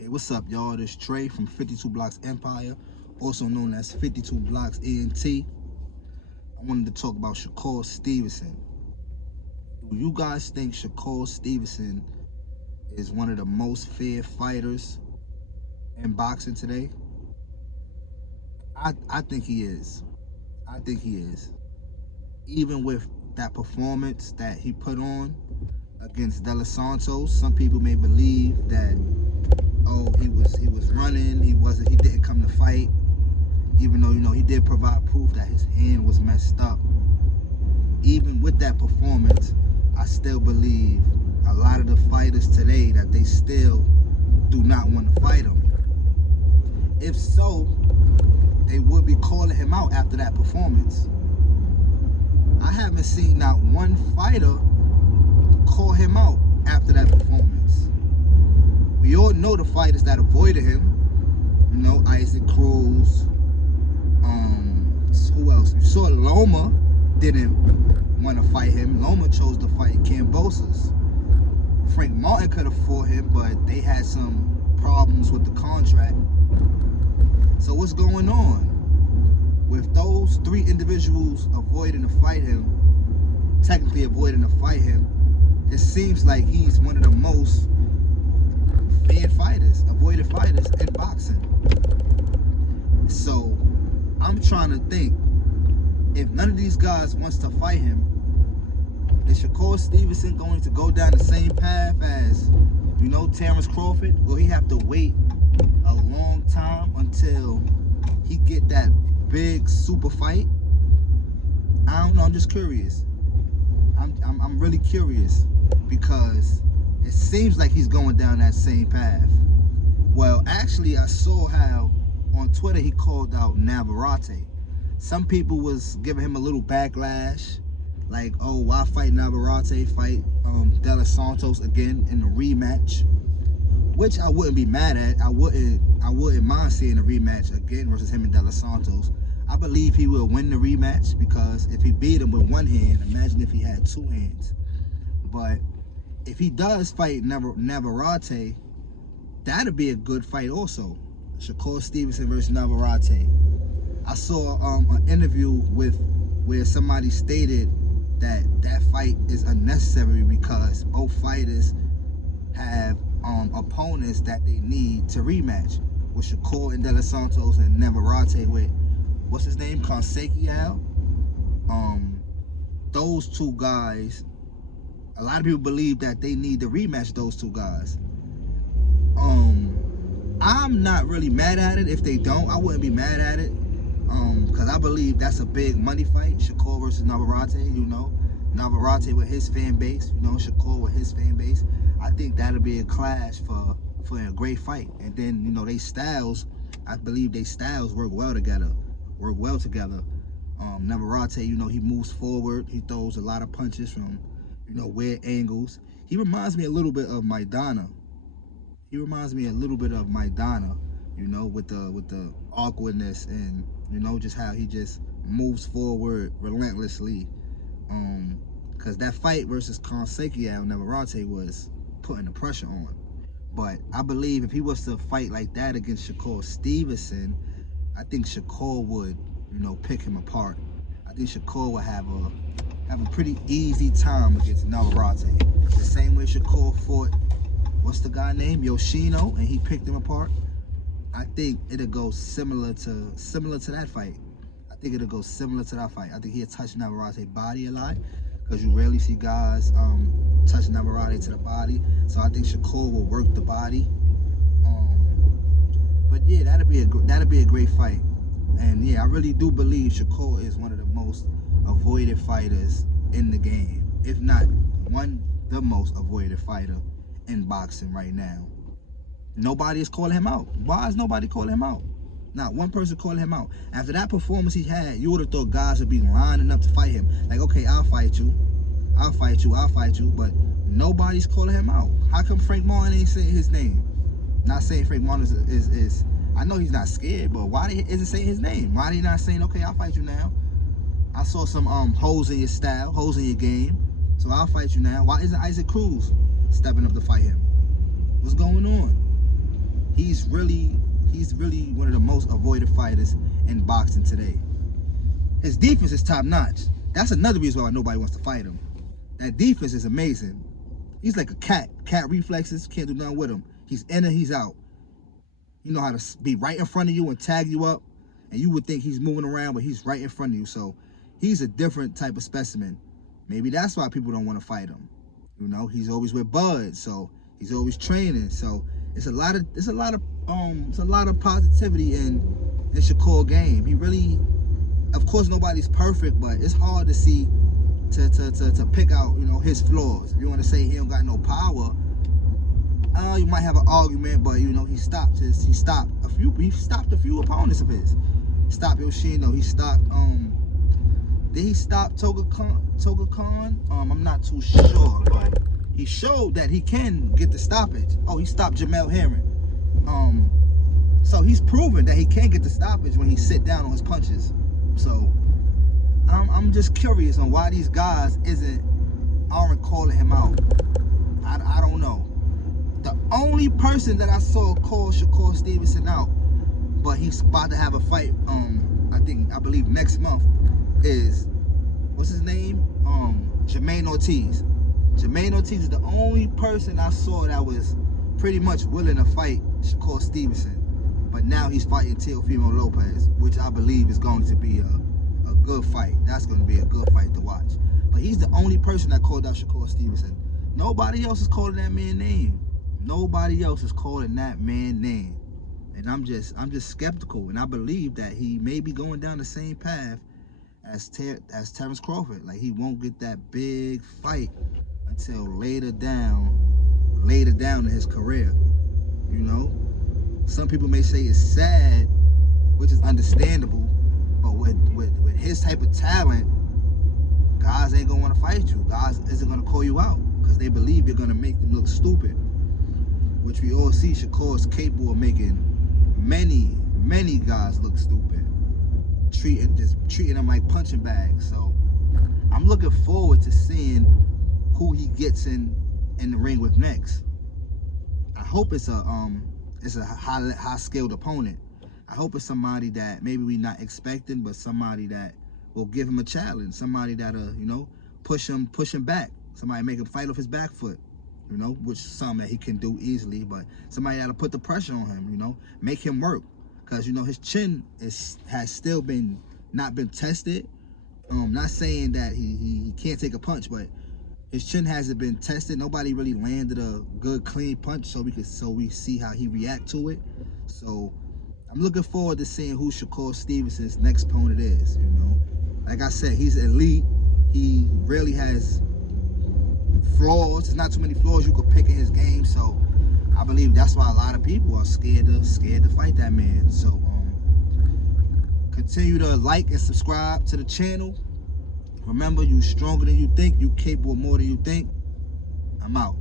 Hey, what's up, y'all? This Trey from 52BLX Empire, also known as 52BLX ENT. I wanted to talk about Shakur Stevenson. Do you guys think Shakur Stevenson is one of the most feared fighters in boxing today? I think he is. I think he is. Even with that performance that he put on against De Los Santos, some people may believe that, oh, he was running, he didn't come to fight, even though he did provide proof that his hand was messed up. Even with that performance, I still believe a lot of the fighters today that they still do not want to fight him. If so, they would be calling him out after that performance. I haven't seen not one fighter call him out after that performance. We all know the fighters that avoided him. Isaac Cruz. Who else? You saw Loma didn't want to fight him. Loma chose to fight Cambosos. Frank Martin could have fought him, but they had some problems with the contract. So what's going on? With those three individuals avoiding to fight him, technically avoiding to fight him, it seems like he's one of the most feared fighters, avoided fighters in boxing. So I'm trying to think, if none of these guys wants to fight him, is Shakur Stevenson going to go down the same path as, Terrence Crawford? Will he have to wait a long time until he get that big super fight? I don't know, I'm just curious. I'm really curious, because it seems like he's going down that same path. Well, actually, I saw how on Twitter he called out Navarrete. Some people was giving him a little backlash, like, oh, why fight Navarrete, fight De Los Santos again in the rematch, which I wouldn't be mad at. I wouldn't mind seeing a rematch again versus him and De Los Santos. I believe he will win the rematch, because if he beat him with one hand, imagine if he had two hands. But if he does fight Navarrete, that'd be a good fight also. Shakur Stevenson versus Navarrete. I saw an interview where somebody stated that fight is unnecessary because both fighters have opponents that they need to rematch, with Shakur and De Los Santos, and Navarrete with, what's his name, Cashapp. Those two guys, a lot of people believe that they need to rematch those two guys. I'm not really mad at it if they don't. I wouldn't be mad at it, because I believe that's a big money fight. Shakur versus Navarrete, Navarrete with his fan base, Shakur with his fan base. I think that'll be a clash for a great fight. And then, they styles, I believe they styles work well together. Navarrete, he moves forward. He throws a lot of punches from, weird angles. He reminds me a little bit of Maidana. With the awkwardness and, just how he just moves forward relentlessly. Because that fight versus Cashapp, Navarrete was putting the pressure on. But I believe if he was to fight like that against Shakur Stevenson, I think Shakur would, pick him apart. I think Shakur would have a pretty easy time against Navarrete. The same way Shakur fought, what's the guy named, Yoshino, and he picked him apart. I think it'll go similar to that fight. I think he'll touch Navarrete's body a lot, because you rarely see guys touch Navarrete to the body. So I think Shakur will work the body. But yeah, that'll be a great fight. And yeah, I really do believe Shakur is one of the most avoided fighters in the game, if not the most avoided fighter in boxing right now. Nobody is calling him out. Why is nobody calling him out? Not one person calling him out. After that performance he had, you would have thought guys would be lining up to fight him. Like, okay, I'll fight you, but nobody's calling him out. How come Frank Martin ain't saying his name? Not saying Frank Martin is I know he's not scared, but why isn't saying his name? Why they not saying, okay, I'll fight you now? I saw some holes in your style, holes in your game, so I'll fight you now. Why isn't Isaac Cruz stepping up to fight him? What's going on? he's really one of the most avoided fighters in boxing today. His defense is top notch. That's another reason why nobody wants to fight him. That defense is amazing. He's like a cat. Cat reflexes, can't do nothing with him. He's in and he's out. You know how to be right in front of you and tag you up, and you would think he's moving around, but he's right in front of you. So he's a different type of specimen. Maybe that's why people don't want to fight him. You know, he's always with Bud, so he's always training. So it's a lot of positivity in Shakur game. He really, of course, nobody's perfect, but it's hard to see to pick out, you know, his flaws. If you want to say he don't got no power, you might have an argument, but you know, he stopped a few opponents of his. Stopped Yoshino. He stopped did he stop Toga Khan? I'm not too sure, but he showed that he can get the stoppage. Oh, he stopped Jamel Herring. So he's proven that he can get the stoppage when he sit down on his punches. So I'm just curious on why these guys aren't calling him out. I don't know. The only person that I saw call Shakur Stevenson out, but he's about to have a fight, I believe next month, is, what's his name? Jermaine Ortiz. Jermaine Ortiz is the only person I saw that was pretty much willing to fight Shakur Stevenson. But now he's fighting Teofimo Lopez, which I believe is going to be a good fight. That's going to be a good fight to watch. But he's the only person that called out Shakur Stevenson. Nobody else is calling that man's name. Nobody else is calling that man's name. And I'm just skeptical, and I believe that he may be going down the same path as Terrence Crawford. Like, he won't get that big fight until later down in his career. You know, some people may say it's sad, which is understandable, but with his type of talent, guys ain't gonna want to fight you. Guys isn't gonna call you out because they believe you're gonna make them look stupid, which we all see Shakur is capable of making many guys look stupid, treating them like punching bags. So I'm looking forward to seeing who he gets in the ring with next. I hope it's a high skilled opponent. I hope it's somebody that maybe we're not expecting, but somebody that will give him a challenge, somebody that'll, you know, push him back, somebody make him fight off his back foot, you know, which is something that he can do easily, but somebody that'll put the pressure on him, you know, make him work. Because, you know, his chin has still not been tested. Not saying that he can't take a punch, but his chin hasn't been tested. Nobody really landed a good, clean punch, so we see how he react to it. So I'm looking forward to seeing who Shakur Stevenson's next opponent is. You know, like I said, he's elite. He really has flaws. There's not too many flaws you could pick in his game. So I believe that's why a lot of people are scared to fight that man. So continue to like and subscribe to the channel. Remember, you stronger than you think. You capable of more than you think. I'm out.